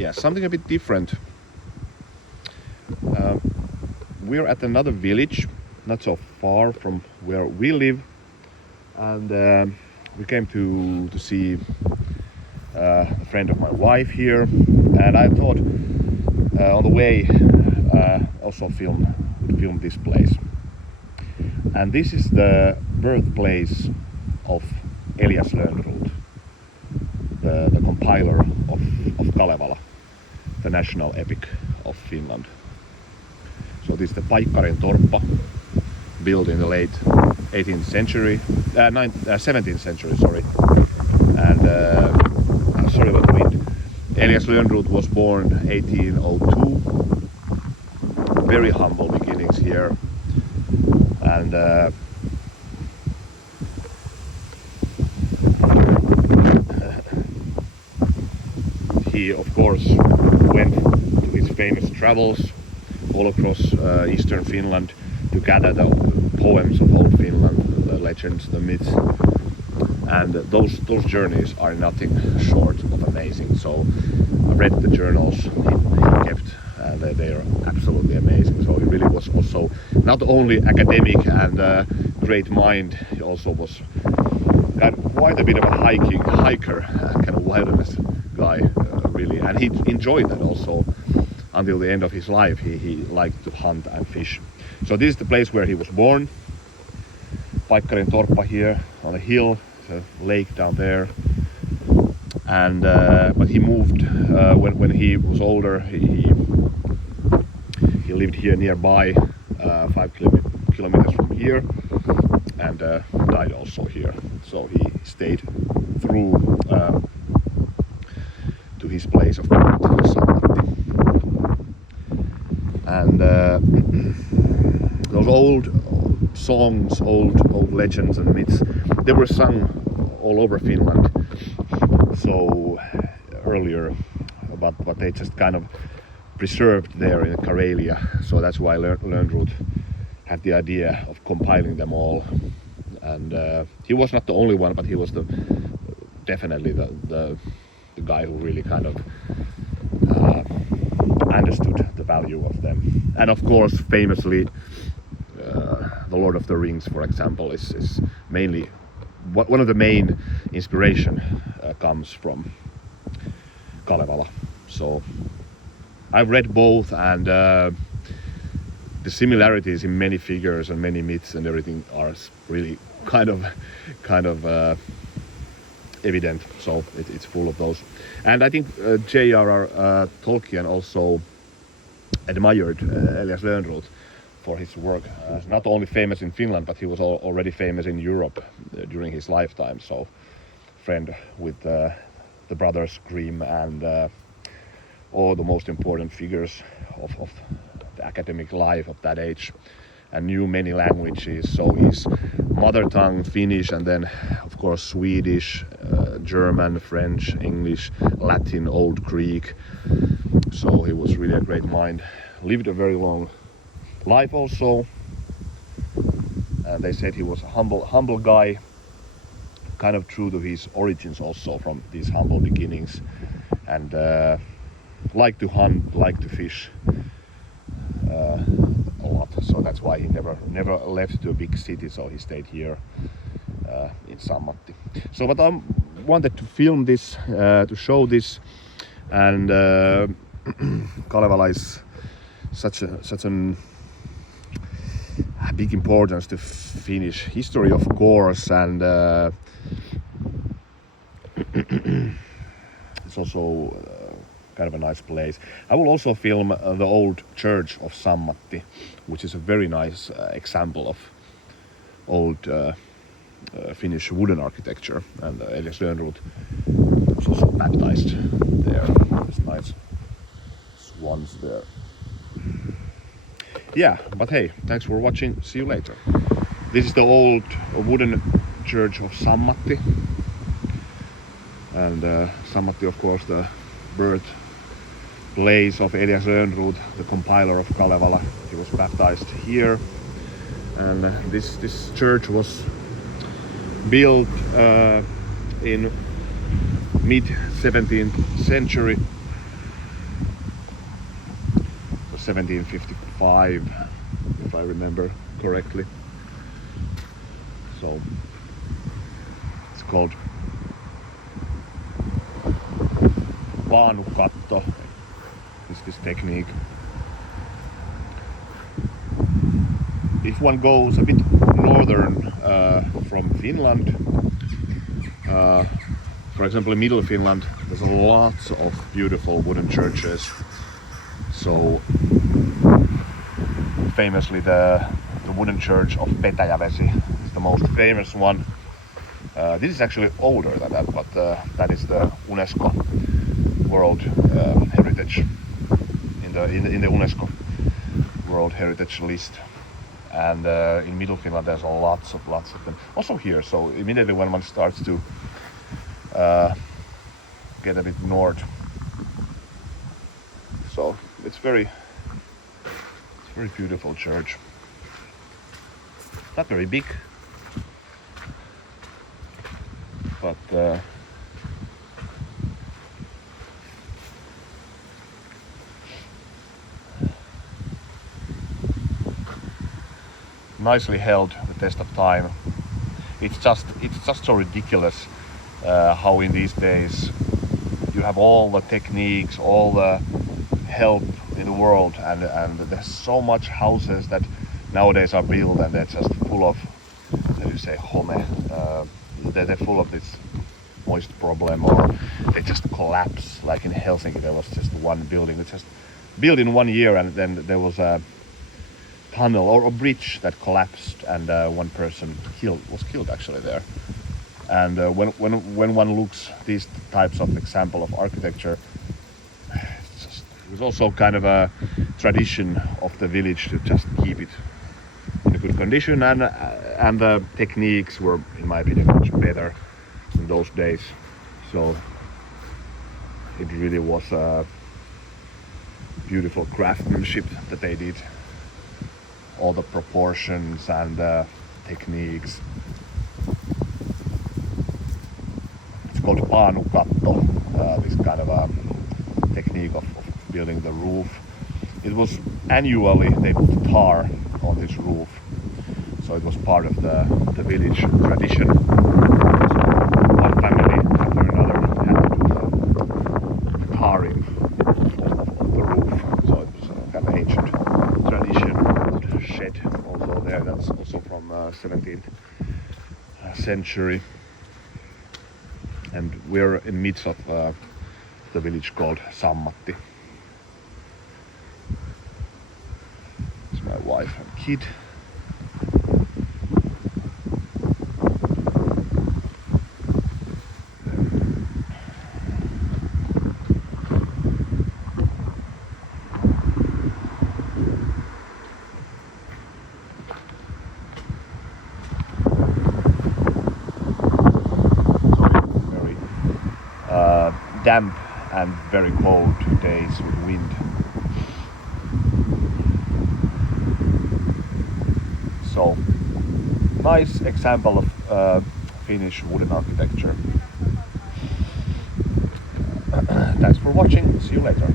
yeah, something a bit different. We're at another village, not so far from where we live, and we came to see a friend of my wife here, and I thought on the way also film this place. And this is the birthplace of Elias Lönnrot, the compiler of Kalevala, the national epic of Finland. So this is the Paikkarin Torppa, built in the late 18th century, 17th century, sorry. And sorry about the wind. Elias Lönnrot was born 1802. Very humble beginnings here, and he of course went to his famous travels all across eastern Finland to gather the poems of old Finland, the legends, the myths, and those journeys are nothing short of amazing. So I read the journals he kept, and they are absolutely amazing. So he really was also not only academic and great mind, he also was quite a bit of a hiker, kind of wilderness guy, really, and he enjoyed that also. Until the end of his life, he liked to hunt and fish. So this is the place where he was born. Paikkarin Torppa here on a hill, a lake down there. And but he moved when he was older. He lived here nearby, 5 kilometers from here, and died also here. So he stayed through to his place of birth, Sammatti. And those old songs, old legends and myths, they were sung all over Finland. So earlier, but they just kind of preserved there in Karelia. So that's why Lönnrot had the idea of compiling them all. And he was not the only one, but he was definitely the guy who really kind of understood the value of them. And of course, famously, The Lord of the Rings, for example, is mainly one of the main inspiration comes from Kalevala. So I've read both, and the similarities in many figures and many myths and everything are really kind of evident. So it's full of those. And I think J.R.R. Tolkien also admired Elias Lönnrot for his work. Not only famous in Finland, but he was already famous in Europe during his lifetime. So friend with the brothers Grimm and all the most important figures of the academic life of that age, and knew many languages. So his mother tongue, Finnish, and then of course Swedish, German, French, English, Latin, Old Greek. So he was really a great mind. Lived a very long life also. And they said he was a humble guy, kind of true to his origins also, from these humble beginnings, and liked to hunt, liked to fish a lot. So that's why he never left to a big city. So he stayed here in Sammatti. So but I wanted to film this, to show this, and Kalevala is such a big importance to Finnish history, of course, and it's also kind of a nice place. I will also film the old church of Sammatti, which is a very nice example of old Finnish wooden architecture, and Elias Lönnrot was also baptized there. There's nice swans there. Yeah, but hey, thanks for watching. See you later. This is the old wooden church of Sammatti, and Sammatti, of course, the birthplace of Elias Lönnrot, the compiler of Kalevala. He was baptized here, and this church was built in mid 17th century, 1755, if I remember correctly. So it's called paanukatto, is this technique. If one goes a bit northern from Finland, for example in Middle Finland, there's lots of beautiful wooden churches. So famously the wooden church of Petäjävesi is the most famous one. This is actually older than that, but that is the UNESCO World Heritage in the UNESCO World Heritage list. And in Middle Finland there's lots of them. Also here, so immediately when one starts to get a bit north, so it's very beautiful church. Not very big, but nicely held the test of time. It's just so ridiculous how in these days you have all the techniques, all the help in the world, and there's so much houses that nowadays are built and they're just full of, how do you say, home, they're full of this moist problem, or they just collapse. Like in Helsinki there was just one building that just built in 1 year, and then there was a tunnel or a bridge that collapsed, and one person was killed actually there. And when one looks these types of example of architecture, it was also kind of a tradition of the village to just keep it in a good condition, and the techniques were, in my opinion, much better in those days. So it really was a beautiful craftsmanship that they did. All the proportions and the techniques. It's called paanukatto, this kind of a technique of building the roof. It was annually they put tar on this roof, so it was part of the village tradition. So one family after another had to do the tarring of the roof. So it was a kind of ancient tradition. Shed also there, that's also from 17th century. And we're in midst of the village called Sammatti. It's my wife and kid. Damp and very cold days with wind. So, nice example of Finnish wooden architecture. Thanks for watching. See you later.